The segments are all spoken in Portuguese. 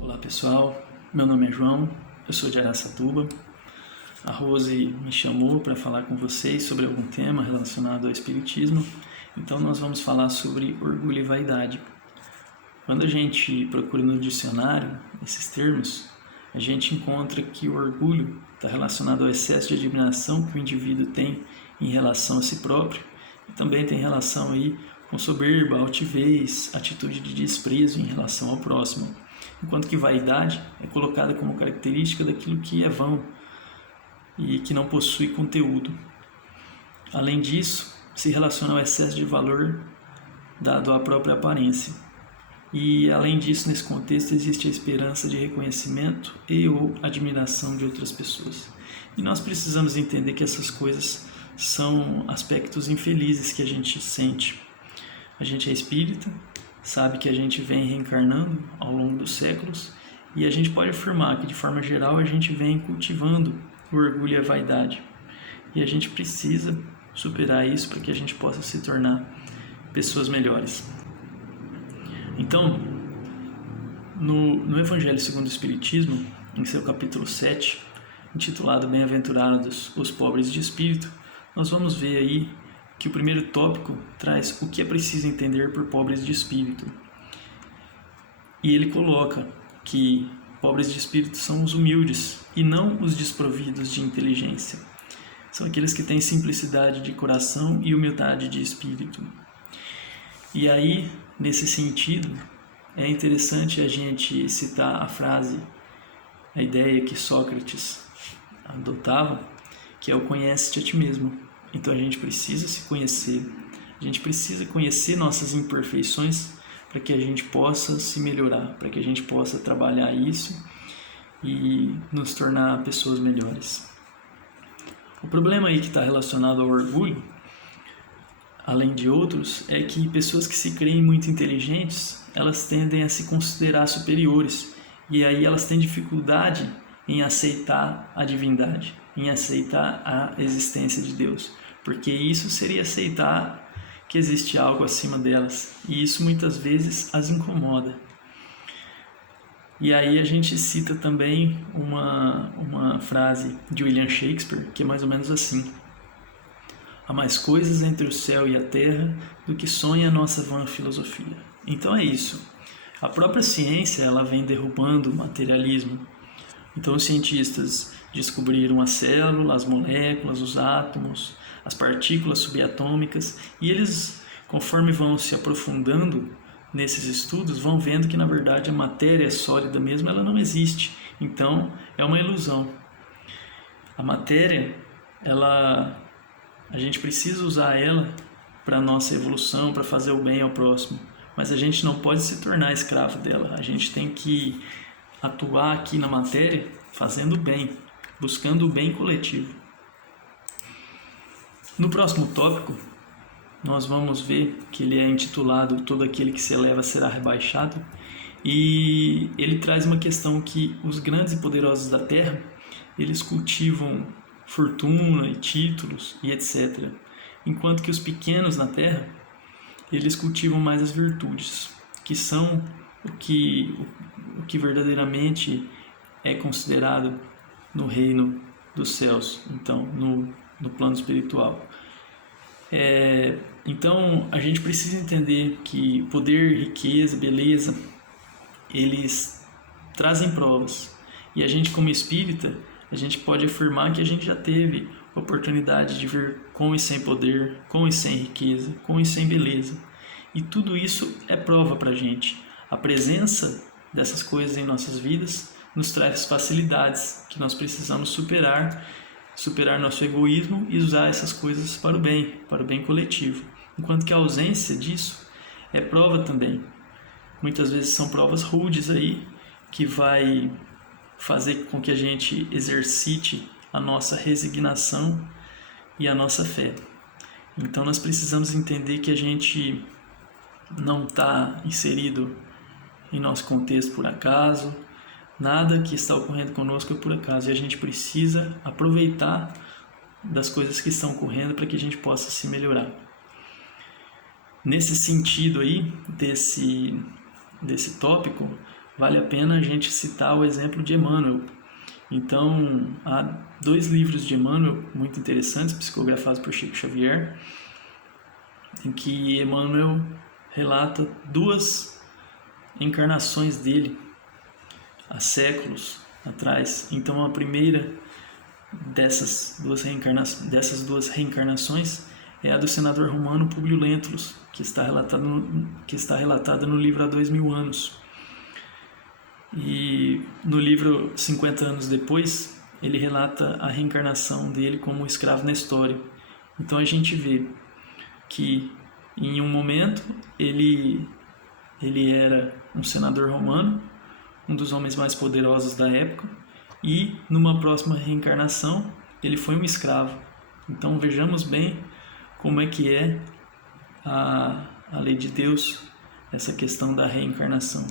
Olá pessoal, meu nome é João, eu sou de Araçatuba. A Rose me chamou para falar com vocês sobre algum tema relacionado ao Espiritismo, então nós vamos falar sobre orgulho e vaidade. Quando a gente procura no dicionário esses termos, a gente encontra que o orgulho está relacionado ao excesso de admiração que o indivíduo tem em relação a si próprio e também tem relação aí com soberba, altivez, atitude de desprezo em relação ao próximo, enquanto que vaidade é colocada como característica daquilo que é vão e que não possui conteúdo. Além disso, se relaciona ao excesso de valor dado à própria aparência. E, além disso, nesse contexto, existe a esperança de reconhecimento e ou admiração de outras pessoas. E nós precisamos entender que essas coisas são aspectos infelizes que a gente sente. A gente é espírita, sabe que a gente vem reencarnando ao longo dos séculos e a gente pode afirmar que, de forma geral, a gente vem cultivando o orgulho e a vaidade. E a gente precisa superar isso para que a gente possa se tornar pessoas melhores. Então, no Evangelho segundo o Espiritismo, em seu capítulo 7, intitulado Bem-aventurados os pobres de espírito, nós vamos ver aí que o primeiro tópico traz o que é preciso entender por pobres de espírito. E ele coloca que pobres de espírito são os humildes e não os desprovidos de inteligência. São aqueles que têm simplicidade de coração e humildade de espírito. E aí, nesse sentido, é interessante a gente citar a frase, a ideia que Sócrates adotava, que é o conhece-te a ti mesmo. Então a gente precisa se conhecer, a gente precisa conhecer nossas imperfeições para que a gente possa se melhorar, para que a gente possa trabalhar isso e nos tornar pessoas melhores. O problema aí que está relacionado ao orgulho, além de outros, é que pessoas que se creem muito inteligentes, elas tendem a se considerar superiores e aí elas têm dificuldade em aceitar a divindade, em aceitar a existência de Deus, porque isso seria aceitar que existe algo acima delas e isso muitas vezes as incomoda. E aí a gente cita também uma frase de William Shakespeare que é mais ou menos assim: há mais coisas entre o céu e a terra do que sonha a nossa vã filosofia. Então é isso. A própria ciência ela vem derrubando o materialismo. Então os cientistas descobriram a célula, as moléculas, os átomos, as partículas subatômicas e eles, conforme vão se aprofundando nesses estudos, vão vendo que na verdade a matéria sólida mesmo ela não existe. Então é uma ilusão. A matéria, a gente precisa usar ela para a nossa evolução, para fazer o bem ao próximo, mas a gente não pode se tornar escravo dela. A gente tem que atuar aqui na matéria fazendo o bem, buscando o bem coletivo. No próximo tópico, nós vamos ver que ele é intitulado Todo aquele que se eleva será rebaixado, e ele traz uma questão que os grandes e poderosos da terra, eles cultivam fortuna e títulos e etc. Enquanto que os pequenos na terra, eles cultivam mais as virtudes, que são o que verdadeiramente é considerado no reino dos céus, então no plano espiritual. Então a gente precisa entender que poder, riqueza, beleza, eles trazem provas, e a gente como espírita, a gente pode afirmar que a gente já teve a oportunidade de ver com e sem poder, com e sem riqueza, com e sem beleza, e tudo isso é prova para a gente. A presença dessas coisas em nossas vidas nos traz facilidades que nós precisamos superar nosso egoísmo e usar essas coisas para o bem coletivo. Enquanto que a ausência disso é prova também. Muitas vezes são provas rudes aí, que vai fazer com que a gente exercite a nossa resignação e a nossa fé. Então nós precisamos entender que a gente não está inserido em nosso contexto por acaso, nada que está ocorrendo conosco é por acaso, e a gente precisa aproveitar das coisas que estão ocorrendo para que a gente possa se melhorar. Nesse sentido aí, desse tópico, vale a pena a gente citar o exemplo de Emmanuel. Então, há 2 livros de Emmanuel muito interessantes, psicografados por Chico Xavier, em que Emmanuel relata 2 encarnações dele há séculos atrás. Então, a primeira dessas duas reencarnações é a do senador romano Públio Lentulus, que está relatada no livro Há 2000 anos. E no livro 50 anos depois, ele relata a reencarnação dele como escravo na história. Então a gente vê que em um momento ele era um senador romano, um dos homens mais poderosos da época, e numa próxima reencarnação ele foi um escravo. Então vejamos bem como é que é a lei de Deus, essa questão da reencarnação.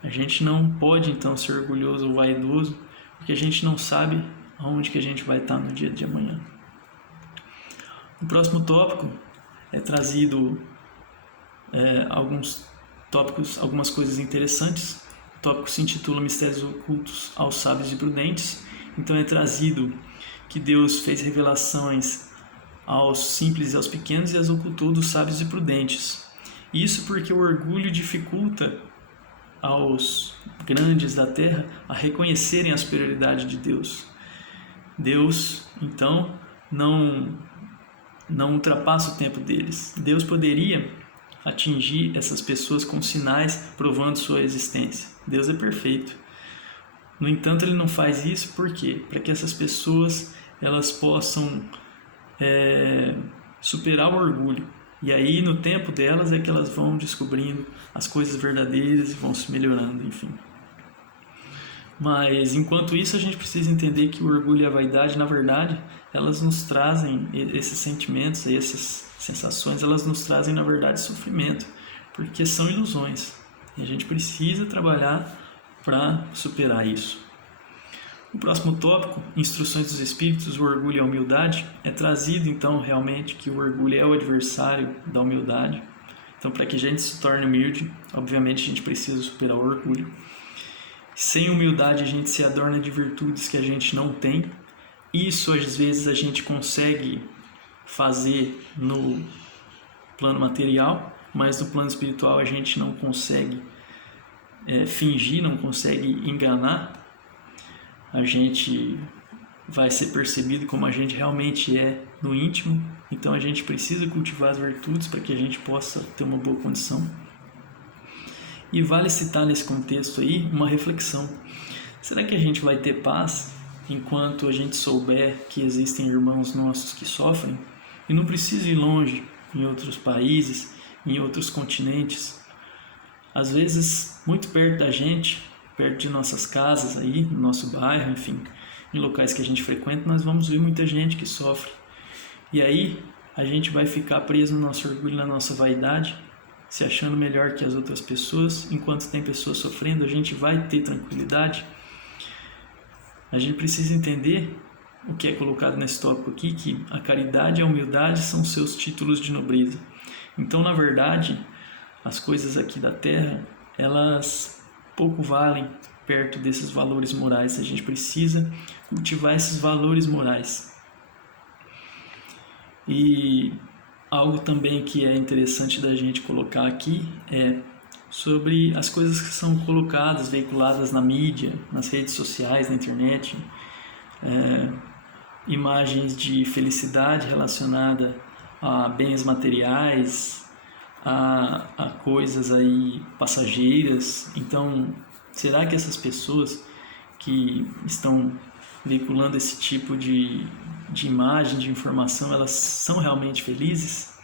A gente não pode então ser orgulhoso ou vaidoso, porque a gente não sabe aonde que a gente vai estar no dia de amanhã. No próximo tópico é trazido alguns tópicos, algumas coisas interessantes. O tópico se intitula Mistérios Ocultos aos Sábios e Prudentes. Então é trazido que Deus fez revelações aos simples e aos pequenos e as ocultou dos sábios e prudentes. Isso porque o orgulho dificulta aos grandes da terra a reconhecerem a superioridade de Deus. Deus, então, não ultrapassa o tempo deles. Deus poderia atingir essas pessoas com sinais provando sua existência. Deus é perfeito. No entanto, ele não faz isso por quê? Para que essas pessoas elas possam superar o orgulho. E aí, no tempo delas, é que elas vão descobrindo as coisas verdadeiras e vão se melhorando, enfim. Mas, enquanto isso, a gente precisa entender que o orgulho e a vaidade, na verdade, elas nos trazem esses sentimentos, essas sensações, elas nos trazem, na verdade, sofrimento, porque são ilusões. E a gente precisa trabalhar para superar isso. O próximo tópico, Instruções dos Espíritos, o orgulho e a humildade, é trazido então realmente que o orgulho é o adversário da humildade. Então, para que a gente se torne humilde, obviamente a gente precisa superar o orgulho. Sem humildade a gente se adorna de virtudes que a gente não tem. Isso às vezes a gente consegue fazer no plano material, mas no plano espiritual a gente não consegue fingir, não consegue enganar. A gente vai ser percebido como a gente realmente é no íntimo. Então a gente precisa cultivar as virtudes para que a gente possa ter uma boa condição. E vale citar nesse contexto aí uma reflexão. Será que a gente vai ter paz enquanto a gente souber que existem irmãos nossos que sofrem? E não precisa ir longe, em outros países, em outros continentes. Às vezes, muito perto da gente, perto de nossas casas aí, no nosso bairro, enfim, em locais que a gente frequenta, nós vamos ver muita gente que sofre. E aí a gente vai ficar preso no nosso orgulho, na nossa vaidade, se achando melhor que as outras pessoas. Enquanto tem pessoas sofrendo, a gente vai ter tranquilidade. A gente precisa entender o que é colocado nesse tópico aqui, que a caridade e a humildade são seus títulos de nobreza. Então, na verdade, as coisas aqui da terra, elas pouco valem perto desses valores morais. A gente precisa cultivar esses valores morais. E algo também que é interessante da gente colocar aqui é sobre as coisas que são colocadas, veiculadas na mídia, nas redes sociais, na internet, imagens de felicidade relacionada a bens materiais, a coisas aí passageiras. Então, será que essas pessoas que estão veiculando esse tipo de imagem, de informação, elas são realmente felizes?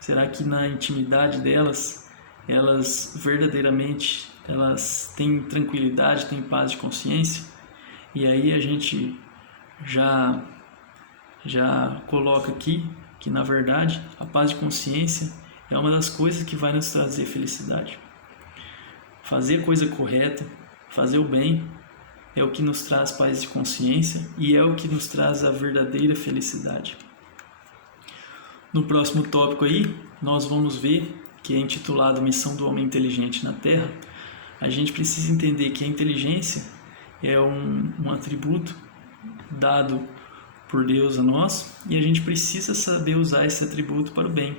Será que na intimidade delas, elas verdadeiramente têm tranquilidade, têm paz de consciência? E aí a gente já coloca aqui que, na verdade, a paz de consciência é uma das coisas que vai nos trazer felicidade. Fazer a coisa correta, fazer o bem, é o que nos traz paz de consciência e é o que nos traz a verdadeira felicidade. No próximo tópico aí, nós vamos ver que é intitulado Missão do Homem Inteligente na Terra, a gente precisa entender que a inteligência é um atributo dado por Deus a nós e a gente precisa saber usar esse atributo para o bem.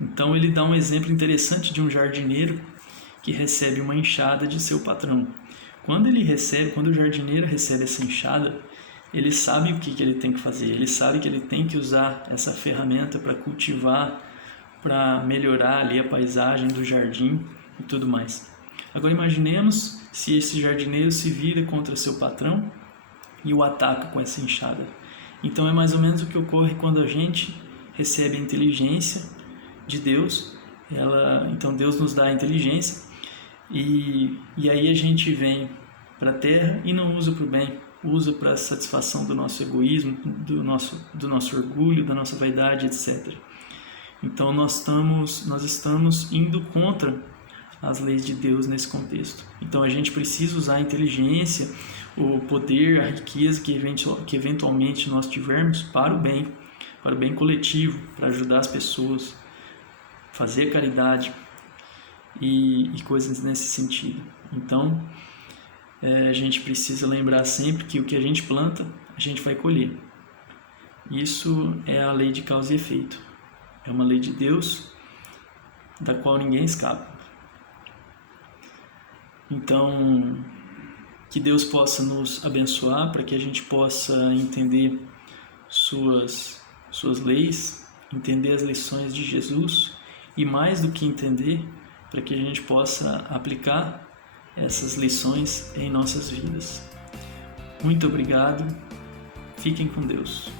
Então ele dá um exemplo interessante de um jardineiro que recebe uma enxada de seu patrão. Quando o jardineiro recebe essa enxada, ele sabe o que ele tem que fazer, ele sabe que ele tem que usar essa ferramenta para cultivar, para melhorar ali a paisagem do jardim e tudo mais. Agora imaginemos se esse jardineiro se vira contra seu patrão e o ataca com essa enxada. Então é mais ou menos o que ocorre quando a gente recebe a inteligência de Deus. Então Deus nos dá a inteligência e aí a gente vem para a terra e não usa para o bem, usa para a satisfação do nosso egoísmo, do nosso orgulho, da nossa vaidade, etc. Então nós estamos indo contra as leis de Deus nesse contexto. Então a gente precisa usar a inteligência, o poder, a riqueza que eventualmente nós tivermos para o bem coletivo, para ajudar as pessoas, fazer caridade e coisas nesse sentido. Então a gente precisa lembrar sempre que o que a gente planta, a gente vai colher. Isso é a lei de causa e efeito. É uma lei de Deus da qual ninguém escapa. Então, que Deus possa nos abençoar para que a gente possa entender suas leis, entender as lições de Jesus e, mais do que entender, para que a gente possa aplicar essas lições em nossas vidas. Muito obrigado. Fiquem com Deus.